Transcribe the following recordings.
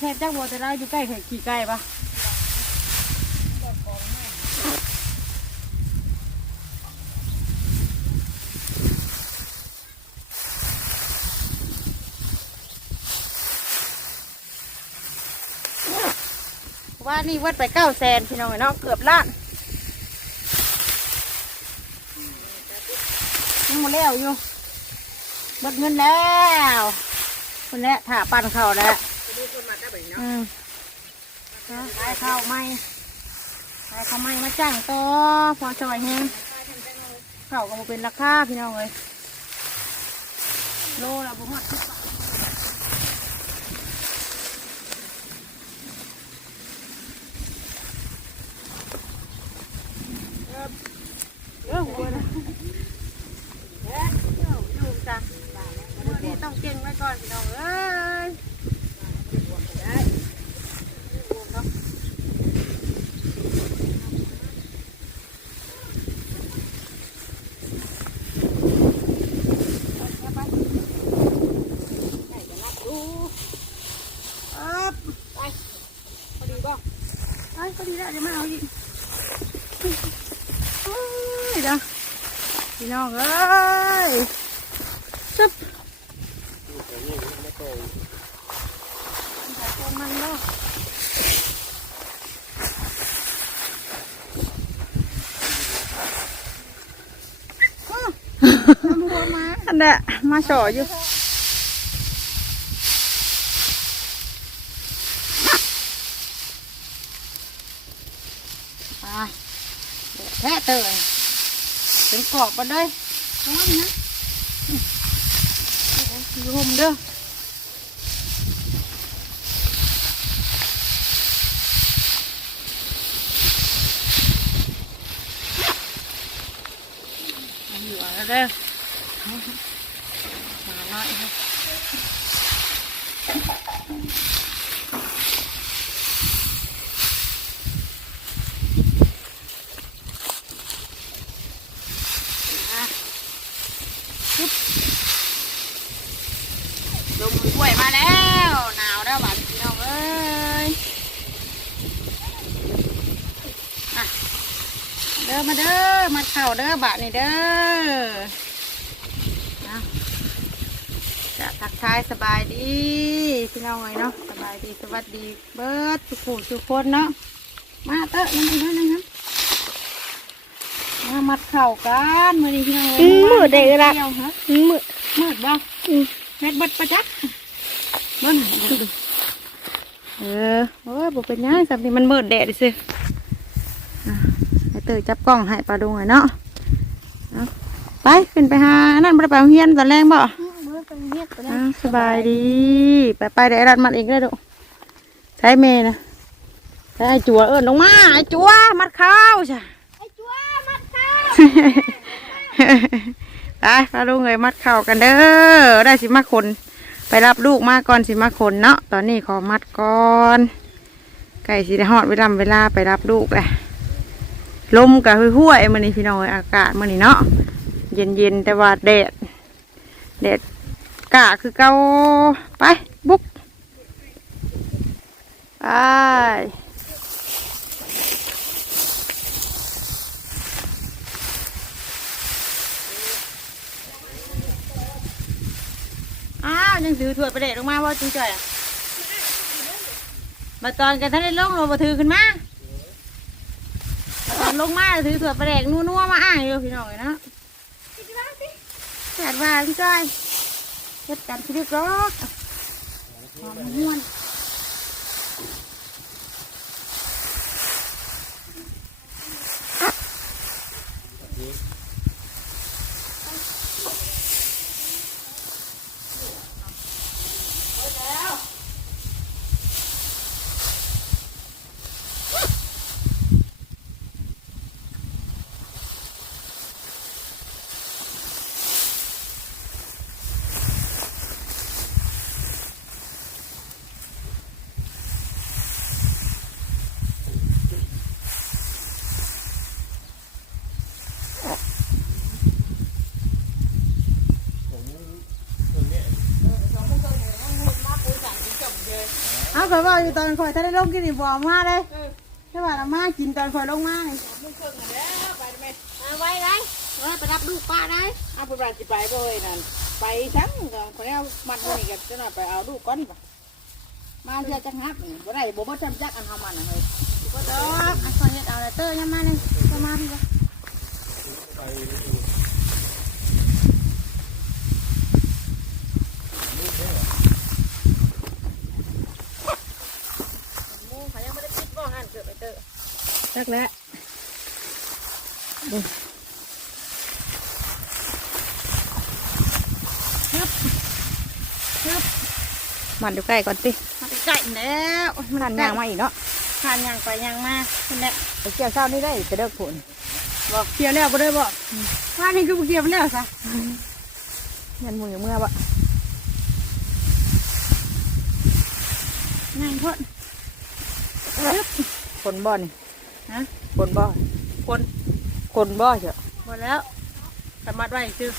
ใช่จักบัวแต่เราอยู่ใกล้เห็ดขี่ไก่ปะว่านี่วัดไปเก้าแสนพี่น้องเนาะเกือบล้านยังมดแล้วอยู่เบิดเงินแล้วคนนี้ถ่าปั่นเขาแล้ว อืมได้ข้าวไหม่ได้ข้าวไหม่มาจ้างต่อพอจอยแฮงข้าวก็บ่เป็นราคาพี่น้องเลยโลละบุหอดสิบบาทเออหัวนะเอ๊ะอยู่อยู่จ้ะมื้อนี้ต้องเก่งไว้ก่อนพี่น้องเอ้ย ครับไปพอดีบ่ไปพอดีแล้วเดี๋ยวมาเอาอีกเฮ้ยเดี๋ยวพี่ น้องเอ้ยซึบมันเนาะอันเนี้ยมาสออยู่ไปแท้เตย เป็นกรอบมาเลยร้อนนะอยู่ห่มเด้ออยู่แล้วเด้อมาหน่อยเด้อลมกล้วยมาแล้ว หนาวแล้วหวานพี่น้องเอ้ยอะเด้อมาเด้อมาเข่าเด้อ บะนี่เด้อเอาจะทักทายสบายดีพี่น้องเลยเนาะสบายดีสวัสดีเบิร์ดทุกผู้ทุกคนเนาะมาเตอะนั่นนั่นนั่นนั่นมามัดเข่ากันมือนี้พี่น้องอืมมืดเด้อละเดียวฮะมืดมืดบ่อืมเม็ดเบิดประจักษ์เบิ่งเออโอ้ยบ่เป็นหยังสับนี่มันมืดแดดดิสิอะให้เตยจับกล้องให้ปลาดุงหน่อยเนาะเอา ไปขึ้นไปหานั่นบ่ได้ไปโรงเรียนตอนแรกบ่มืดเป็นเงียบไปแล้อ้าวสบายดี ไปไปเดี๋ยวไอ้รัดมัดเองก็ได้ดูใช้เมย์นะใช้ไอ้จัวเอิญลงมาไอ้จัวมัดข้าวใช่ไอ้จัวมัดข้าวไปปลาดุงเลยมัดข้าวกันเด้อได้สิมาคน ไปรับลูกมาก่อนสิมาคนเนาะตอนนี้ขอมัดก่อนไก่สิได้ฮอดเวลาเวลาไปรับลูกเลยลมกับห้วยๆมันนี่พี่น้องเอ้ยอากาศมันนี่เนาะ เย็นเย็นๆแต่ว่าแดดแดดกะคือเกาไป บุกไปอ้าวยังถือถวยประเด็ดลงมาว่าจุ๊จ่อยมาตอนกันท่านได้ลงเราถือขึ้นมาตอนลงมาถือถวยประเด็ดนัวๆมาอ่างอยู่พี่น้องเลยนะ แสดว่าพี่จ้อยเก็บกันชีวิตรอกหอมม้วน ข่อยว่าอยู่ตอนข่อยถ้าได้ลงกินนี่บ่เอามาเลยใช่ป่ะเอามากินตอนข่อยลงมานี่เอาไว้ไรเออไปรับลูกป้าได้เอาไปบ้านสิไปบ่เฮ้ยนั่นไปทั้งก็คนเอามัดมือนี้ก็จะน่ะไปเอาลูกก่อนบ่มาเสียจังฮับนี่บ่ได้บ่บ่จำจักอันเฮามันน่ะเฮ้ยก็ดอกอันข่อยเฮ็ดเอาเลยเตอร์ยังมาเลยก็มาพี่บ่เขายังไม่ได้ปิดบ่หันเกิดไปเตอร์ จักแล้วมันอยู่ใกล้ก่อนสิมาใกล้แล้วมันหันยางมาอีกเนาะผ่านยางไปยางมาคุณแหละไปเกี่ยวเช้านี่ได้จะเลิกผลบอกเกี่ยวแล้วบ่ได้บอกว่านี่คือบ่เกี่ยวแล้วซะเงินมือเมื่อบ่ง่ายโพดคนบ่นี่ ฮะคนบ่คนคนบ่เถอะหมดแล้วสามารถไว้คือ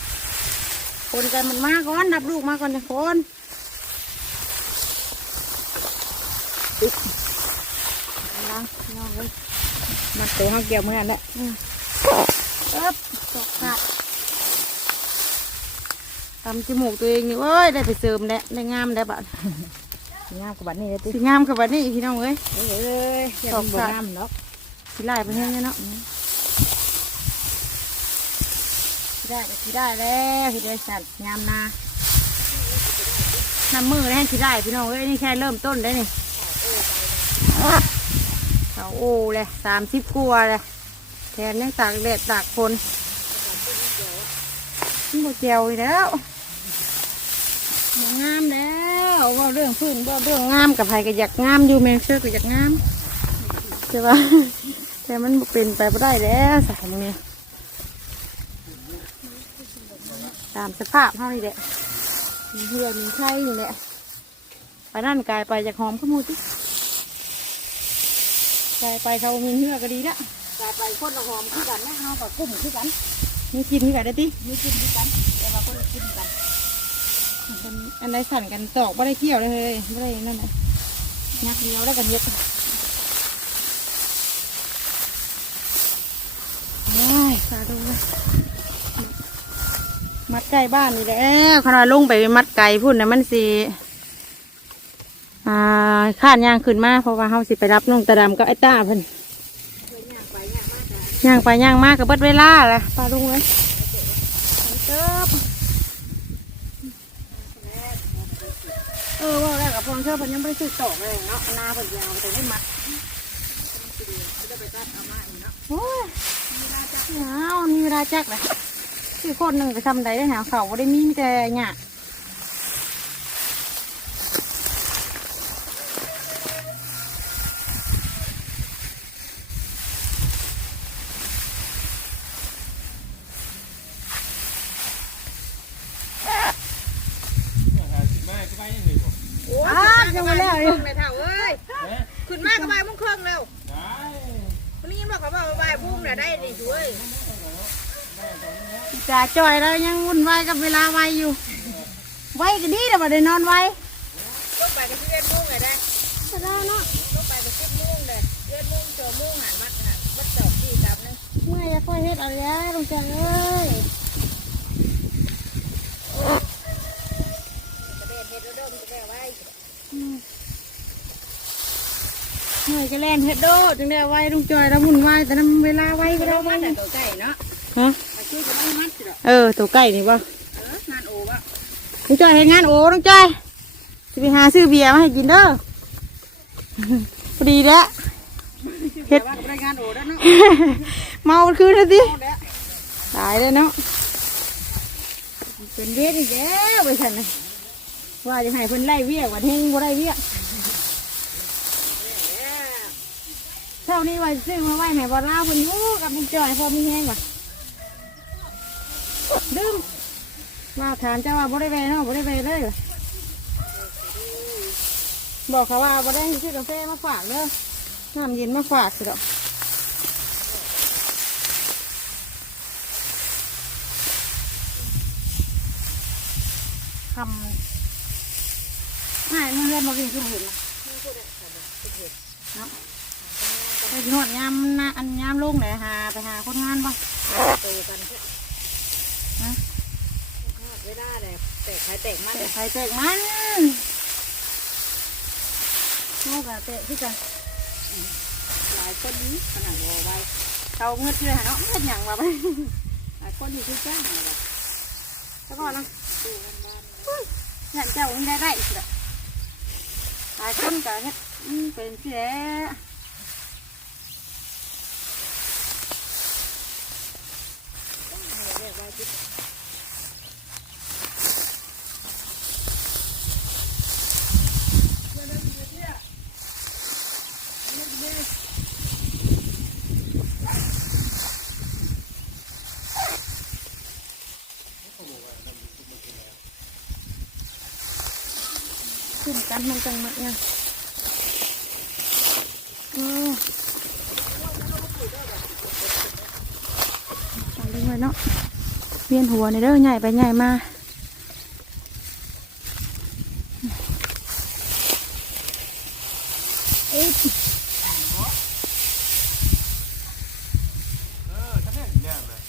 คนกันมันมาก่อนนับลูกมาก่อนจะคนล้างน้องเลยมาตัวห้าเกี่ยวมือนั่นแหละเอ๊บตกขาดทำจมูกตัวเองนี่เว้ยได้ไปเสริมแล้วได้งามได้บัดงามกว่าบัดนี้เด้อติสิงามกับบัดนี้พี่น้องเอ้ยเอ้ยเอ้ยอย่ามันบ่งามเนาะ สิไล่ไปเฮ็ดเนาะสิได้ก็สิได้แล้วสิได้สัตว์งามนาน้ำมือได้ให้ได้พี่น้องเอ้ยนี่แค่เริ่มต้นได้นี่เขาโอ้เลยสามสิบกว่าเลยแทนยังตากแดดตากฝนมันบ่เจียวอีกแล้วงามแล้วว่าเรื่องพื้นว่าเรื่องงามกับไผก็อยากงามอยู่แมงเชื่อก็อยากงามใช่ปะ แต่มันบ่เป็นไปไม่ได้แล้วสามเนี่ยตามสภาพเท่านี้แหละมีเหือมีไข่นี่แหละไปนั่นกลายไปจากหอมขมูติกลายไปเขามีเหือก็ดีละกลายไปคนละหอมคือกันนะเฮาก็กุ้มคือกันมีกินกันได้ติมีกินคือกันแต่ว่าคนละกินกันเป็นอันใดสั่นกันตอกไม่ได้เกี่ยวเลยเลยไม่ได้นั่นนะยักเดียวแล้วกันเยอะว้ายสาธุเว้ย มัดไก่บ้านนี่แหละขนาดลงไปมัดไก่พุ่นนะมันสิอ่าข้านย่างขึ้นมาเพราะว่าเฮาสิไปรับน้องตาดำกับไอ้ต้าเพิ่นย่างไปย่างมากกับเบิดเวลาละปลาลุงเว้ยเติบเออว่าแล้วกับพงเชื่อเพิ่นยังไม่ได้ซื้อตอกเลยเนาะนาเพิ่นยาวแต่ได้มัดโอ้ยหนาวมีเวลา จักเลยคือคนหนึ่งก็ทำได้ได้หาเขาบ่ได้มีแต่เนี่ยา อ้ายังมาแล้วอยู่ในเท่าเอ้ยขึ้นมากก็บ่ายโมงครึ่งแล้ววันนี้ยังบอกเขาว่าบ่ายโมงน่ะได้ดิช่วย จ่าจ่อยแล้วยังวุ่นวายกับเวลาไวอยู่ ไวก็ดีแต่ว่าได้นอนไวลงไปก็สิบเอ็ดโมงเลยได้จะได้เนาะลงไปก็สิบโมงเลยสิบเอ็ดโมงเจอโมงหันมัดหันมัดจอกที่ดำนึงเมื่อยจะค่อยเฮ็ดเอะไรลงจังเอ้ยกระเด็นเฮ็ดโดมจะแม่ไว้อืมเมื่อยก็แล่นเฮ็ดโดดจังได้ไวลุงจอยแล้ววุ่นวายแต่นั้นเวลาไวก็ได้ไวมัดแต่ตัวใกล้เนาะฮะ เออตัวใกล้นี่บ่เอองานโอวะลุงจอยเห็นงานโอ้ลุงจอยจะไปหาซื้อเบียร์มาให้กินเด้อพอดีแล้วเฮ็ดว่าก็ได้งานโอแล้วเนาะเมาคืนแล้วสิเอาแล้วตายเลยเนาะเป็นเวียดอีกแล้วไปฉันเลยว่าจะให้เพิ่นไล่เวียกวันเฮงบ่ได้เวียกเท่านี้ว่าซื้อมาไว้แม่บ่ลาวเพิ่นอยู่กับลุงจอยพอมีแฮงว่ะ ดืมลาถามเจ้าว่าบ่ได้ไปเนาะบ่ได้ไปเลยบอกเขาว่าบ่ได้ซื้อกาแฟมาฝากเด้อน้ำเย็นมาฝากสิเด้อกคำง่ายมันเรียนมาวิ่งขึ้นเห็นนะเนาะไปนวดยามนะอันยามลงเลยหาไปหาคนงานบ่เตะกัน เถอะฮะเลาแตกใครแตกมันเตะไฟเตะมันลูกอะเตะที่กันหลายคนนี้ขนาดวอไว้เขาเงือกเลยหาเนาะเงือกหยั่งวะไปหลายคนที่คือจ้างอะไรแล้วก็นะตู้กันบ้านยันเจ้ามันได้ได้อีกล้วหลายคนก็เฮ็ดเป็นเรีย กว่าจิ๊บขึ้นกันมันจังมันยังเออเอาดึงไว้เนาะ เวียนหัวในเด้อใหญ่ไปใหญ่มาเอ๊ะ เออถ้าแม่นแน่เลย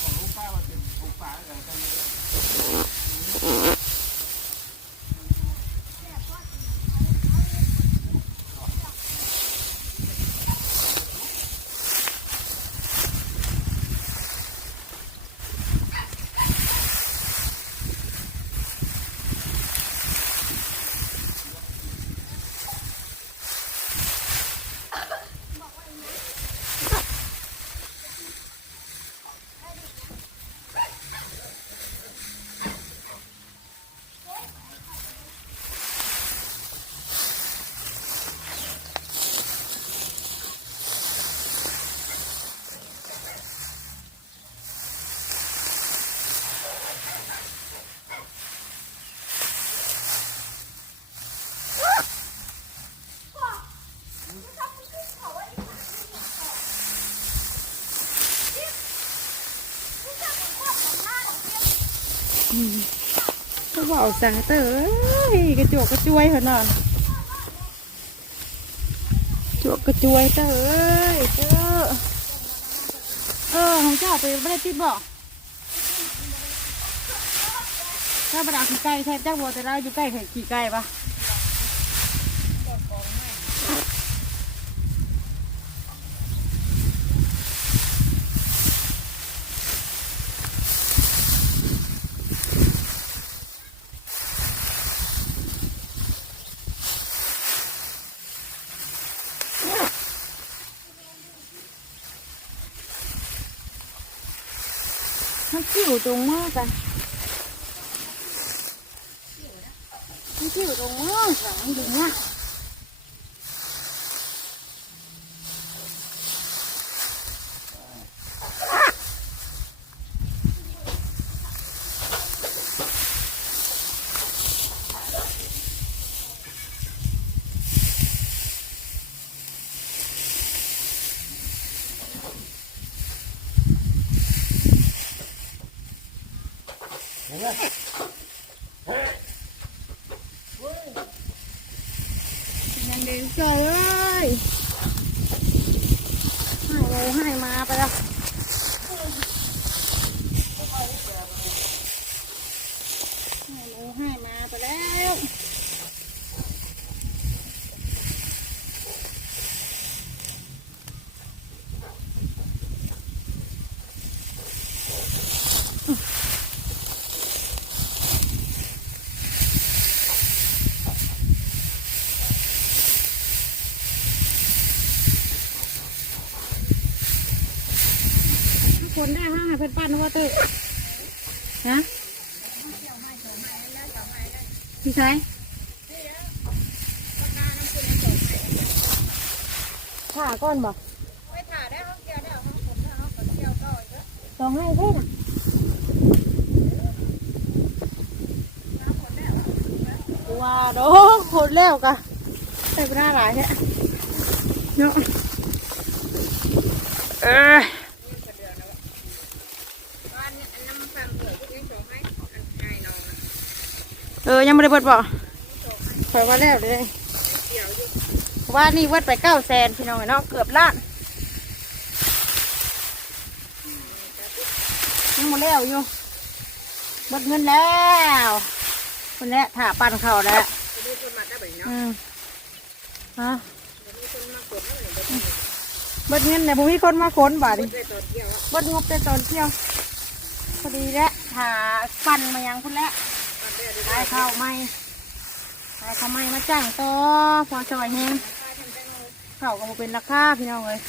ของลูกป้ามันเป็นลูกป้าอะไรกันเนี่ย เขาบอกสั่งเตอเอ้ยกระจกกระจวยเหรอน่ะจวกกระจวยเตอเอ้ยเตอเออของเจ้าไปไม่ได้ติดบ่ถ้าปรรดาขี่ไก่แทนเจ้าบัวแต่เราอยู่ใกล้เห็นขี่ไก่ปะ มันกิ่วตรงมากกันมันกิ่วตรงมากสังดูมากยังเดินเจอเลยให้เลยให้มาไปแล้วให้เลยให้มาไปแล้ว คนได้ห้าห้เพื่อนปั้นว่าตื้อนะพี่ชายข่าก้อนบ่ไปถ่าได้ห้องเกี่ยวได้ห้องผมได้ห้องเกี่ยวก็อีกแล้วสองให้เพื่อนว้าโดคนแล้วกะใส่ไปได้หลายแท้เนาะเออนน้ำฟังเกิดพวกนี้สองให้อัน ออยังไม่ได้เบิดบ่คอยว่าแล้วเลยว่านี่เบิดไปเก้าแสนพี่น้องเนาะเกือบล้านยังหมดแล้วอยู่เบิดเงินแล้วคนนี้ถ่าปั่นเข่าแล้วมีคนมาได้แบบนี้อืมฮะเบิดเงินเนี่ยผมมีคนมาค้นบาดิได้เบิดงบแต่ตอนเที่ยวพอดีแล้วถ่าปั่นมายังคนแล้ว ได้ข้าวไม่ได้ข้าวไม่มาจ้างต่อพอจอยแฮงข้าวก็บ่เป็นราคาพี่น้องเลย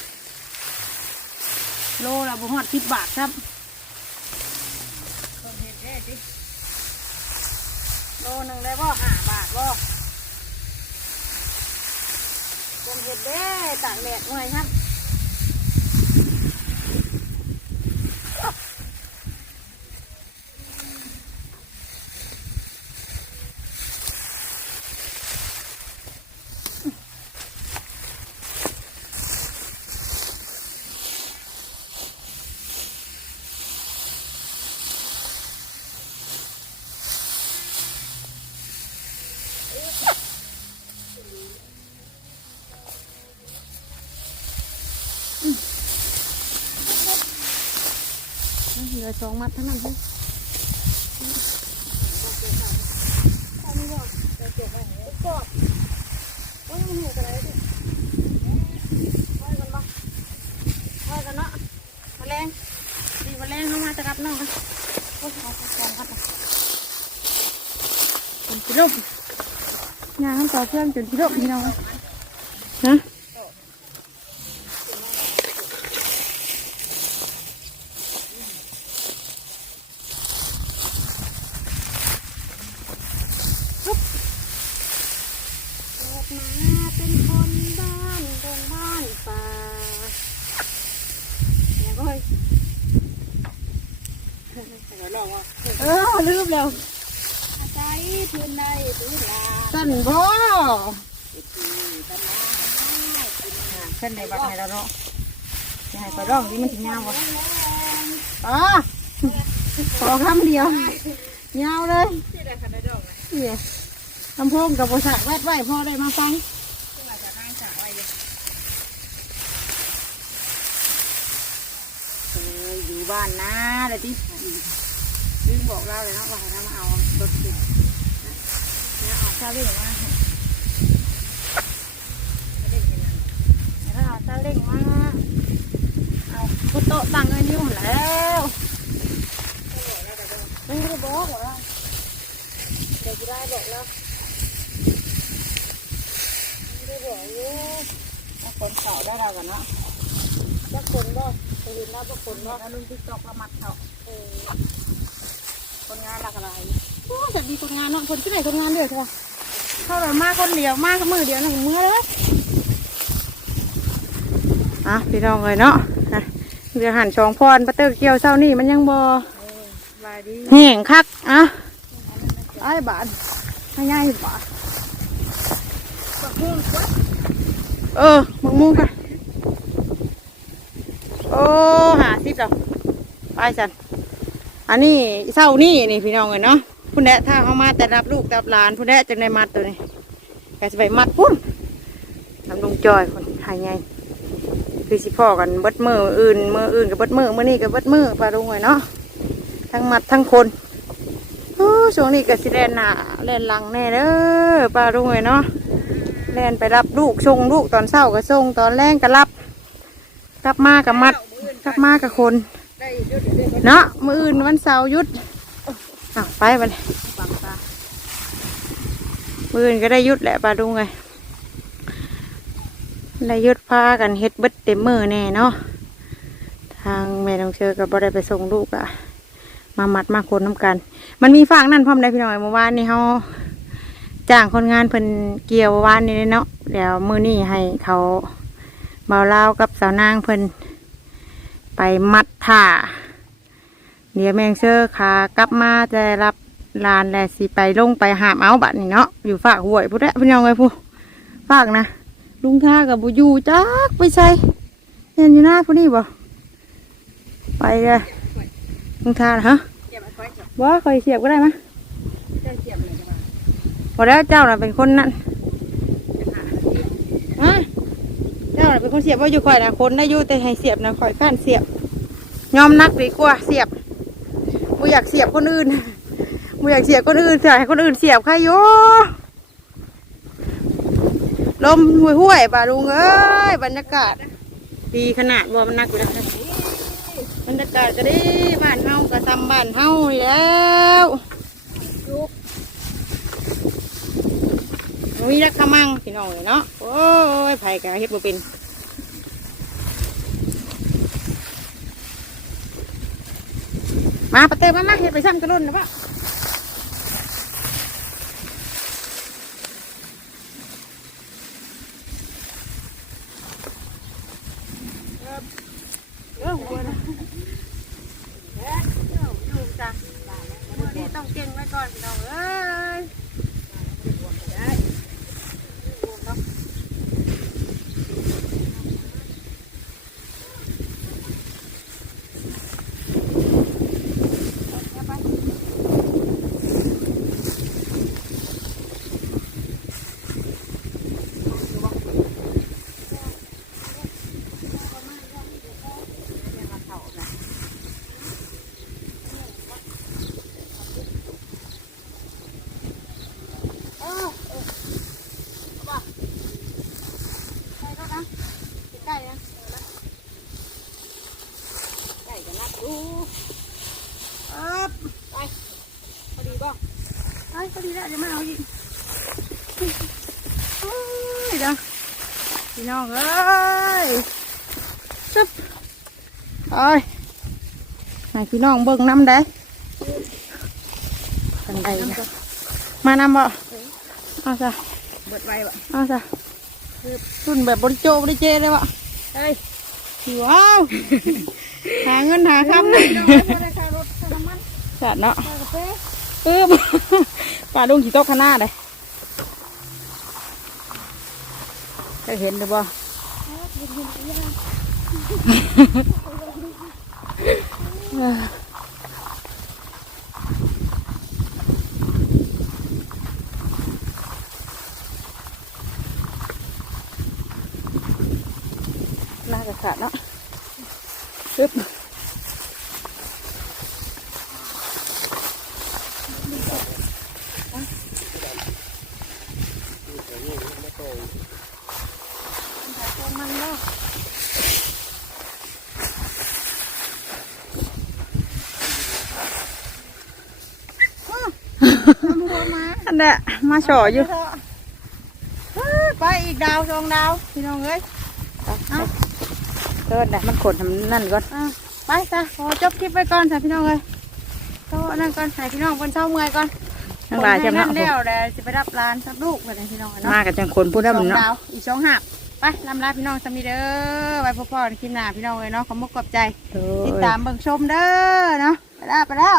โลละบุหอดสิบบาทครับโลหนึ่งได้บ่ห้าบาทบ่ผมเห็ดเด้ตากแดดเมื่อยครับ ลือสองมัดเท่านั้นเองพ่อกันเนาะมาแรงดีมาแรงเข้ามาจะรับน้องกันโอ้ยเอาไปก่อนครับจนพิลุกงานต่อเครื่องจนพิลุกพี่น้องนะ เกิดมาเป็นคนบ้านเดินบ้านป่าเนี่ยก็เฮ้ย ลองว่า เออ ลืมแล้วใจพื้นใดพื้นลาสั่นบ่ตำนาเส้นในบักให้เราเนาะจะให้ไปร้องที่มันถึงยาวบ่อ๋อขอคำเดียวยาวเลยที่ได้คันได้ดอกนะเหี้ยลำโพงกับบริษัทแวดไว้พอได้มาฟังที่มาจากทางสาวไว้เลยเอออยู่บ้านนะเลยที่ลืม บอกเราเลยนะว่าให้เรามาเอารถติดนะเอาซาเล้งมาให้ให้เอาซาเล้งมาเอาพุโตะตั้งเงินอยู่แล้วไม่ได้บอกว่าเดี๋ยวจะได้บอกแล้วไม่ได้บอกอยู่เอาคนเสาได้เรากันเนาะจักคนบ่ไปเห็นแล้วบ่คนบ่แล้วลุงติ๊กตอกละมัดเขา งานหลักอะไรโอ้จะดีคนงานเนาะคนที่ไหนคนงานเดือดค่ะเข้าแบบมาคนเดียวมากับมือเดียวนะมือเลยอะพี่น้องเลยเนาะอะเรือหันชองพรปะเตอร์เกี่ยวเศร้านี่มันยังบ่ลายดีแห้งคักอะไอ้บาทให้ง่ายบาทเออมึงมุ้งค่ะโอ้หาสิบดอกไปสัน อันนี้เศร้านี่นี่พี่น้องเลยเนาะพุ่นแดะถ้าเขามาแต่รับลูกรับหลานพุ่นแดะจะได้มัดตัวนี้ก็จะไปมัดพุ่นทำลุงจอยคนหายไงคือสิพ่อกันเบิดมืออื่นมืออื่นกับเบิดมือมือนี่กับเบิดมือปลาลุงเลยเนาะทั้งมัดทั้งคนโอ้ช่วงนี้ก็สิแลนหนาแลนหลังแน่เด้อปลาลุงเลยเนาะแลนไปรับลูกส่งลูกตอนเช้าก็ส่งตอนแรงก็รับ กลับมากับมัด กลับมากับคน เนาะมืออื่นวันเสาร์หยุดอะไปไปเลยฟังตามืออื่นก็ได้ยุดแหละปลาดุงไงได้ยุดพากันเฮ็ดเบิดเต็มมือแน่เนาะทางแม่ต้องเชื่อก็บ่ได้ไปส่งลูกอะมามัดมาคนน้ำกัน มันมีฝากนั่นพร้อมได้พี่น้อยเมื่อวานนี้เขาจ้างคนงานเพิ่นเกี่ยวเมื่อวานนี้เนาะเดี๋ยวมือนี้ให้เขาเบาเล่าวกับสาวนางเพิ่น ไปมัดผ้าเดี๋ยวแมงเชอร์ขากลับมาจะรับลานแลสิไปลงไปหามเอาบัดนี่เนาะอยู่ฝากหวยพูดแหละพี่น้องไงพูฝากนะลุงท่ากับบุยูจักไปใส่เห็นอยู่หน้าผู้นี่บ่ไปเลยลุงท่านะฮะเก็บไว้ค่อยจับว่าคอยเสียบก็ได้มะได้เก็บเลยจ้ะอแล้วเจ้าน่ะเป็นคนนั่นฮะเจ้าน่ะเป็น คนเสียบว่าอยู่ข่อยนะคนได้อยู่แต่ให้เสียบนะข่อยข้านเสียบยอมนักดีกว่าเสียบม่อยากเสียบคนอื่นม่อยากเสียบคนอื่นเสียให้คนอื่นเสียบใครโยลมห่วยห่วยๆป่าลุงเอ้ยบรรยากาศ ดีขนาดว่ามันนักอยู่แล้วบรรยากาศก็ดีบ้านเฮาก็ทำบ้านเฮาแล้วมีรักขมังพี่น้องเลยเนาะโอ้ยไผ่กะเฮ็ดบ่เป็น มาปะเติมมามาเห็ดไปซ้ำกระลุ่นนะปะเออหัวนะเอ๊ะอยู่อยู่จ้ะมือนี้ต้องเก่งไว้ก่อนพี่น้องเอ้ยได้เนาะเอาไป ไปก็นะใกล้นะใกล้จะนับดูอ๊บไปพอดีบ่ไปพอดี แล้วเดี๋ยวมาเอาอีกโอ้ยเด้อพี่น้องเอ้ยซึบเอ้ยให้พี่น้องเบิ่งน้ำได้กันไดนะมานำบ่เอาซะเบิดไว้บ่เอาซะรุ่นแบบบริโจบริเจเลยวะเฮ้ยว้าวหาเงินหาคำเลยน้องไว้บ่ได้ค่ารถค่าน้ำมันจัดเนาะ ปึ๊บป่าลุงขี่โต๊ะข้างหน้าเลยจะเห็นหรือเปล่าน่าจะขาดเนาะปึ๊บ อันเนี้ยมาฉออยู่เอ้ยไปอีกดาวสองดาวพี่น้องเอ้ยเอาเดินนะมันขนทำนั่นก่อนอะไปจ้ะขอจบคลิปไปก่อนจ้ะพี่น้องเอ้ยโตนั่นก่อนให้พี่น้องบนเช้าเมื่อยก่อนทั้งหลายจำนั่เนาะนแล้วแต่จะไปรับร้านรับลูกไปเลยพี่น้องเนาะมากับจังคนพูดได้สมัอนงเนาะดาวอีกสองหักไปลำลาพี่น้องสามีเด้อไว้พ่อๆในคลิปหน้าพี่น้องเลยเนาะขอมุกขอบใจโอ้ติดยตามเบิ่งชมเด้อเนาะไปแล้วไปแล้ว